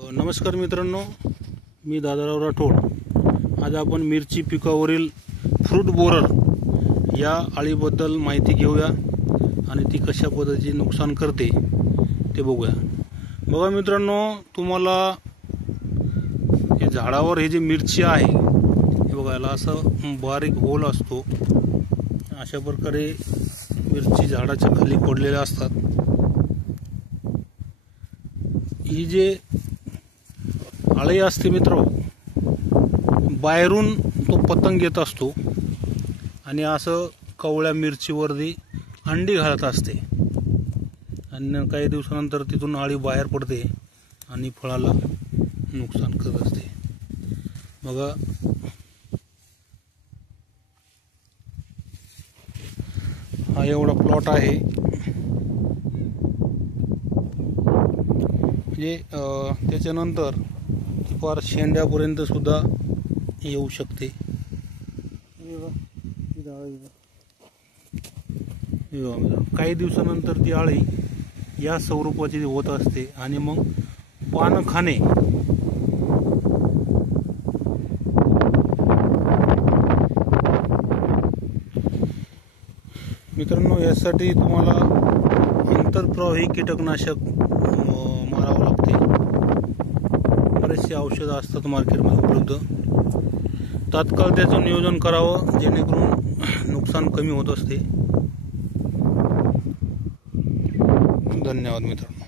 नमस्कार मित्रांनो, मी दादाराव राठोड। आज आपण मिरची पिकावरील फ्रूट बोरर या अळीबद्दल माहिती घेऊया आणि ती कशा पद्धतीने नुकसान करते ते बघूया। बघा मित्रांनो, तुम्हाला हे झाडावर हे जे मिरची आहे हे बघायला असं बारीक होल असतो। अशा प्रकारे मिरची झाडाच्या खाली पडलेल्या असतात। ही जे अळी असते मित्र, बाहेरून तो पतंग येत असतो आणि असं कवळ्या मिरचीवरती अंडी घालत असते आणि काही दिवसानंतर तिथून अळी बाहेर पडते आणि फळाला नुकसान करत असते। बघा, हा एवढा प्लॉट आहे। म्हणजे त्याच्यानंतर फार शेंड्यापर्यंत सुद्धा येऊ शकते। काही दिवसानंतर ती अळी या स्वरूपाची होत असते आणि मग पानं खाणे मित्रांनो, यासाठी तुम्हाला आंतरप्रवाही कीटकनाशक मारावं लागते। बरेचसे औषधं असतात मार्केटमध्ये उपलब्ध, तात्काळ त्याचं नियोजन करावं जेणेकरून नुकसान कमी होत असते। धन्यवाद मित्रांनो।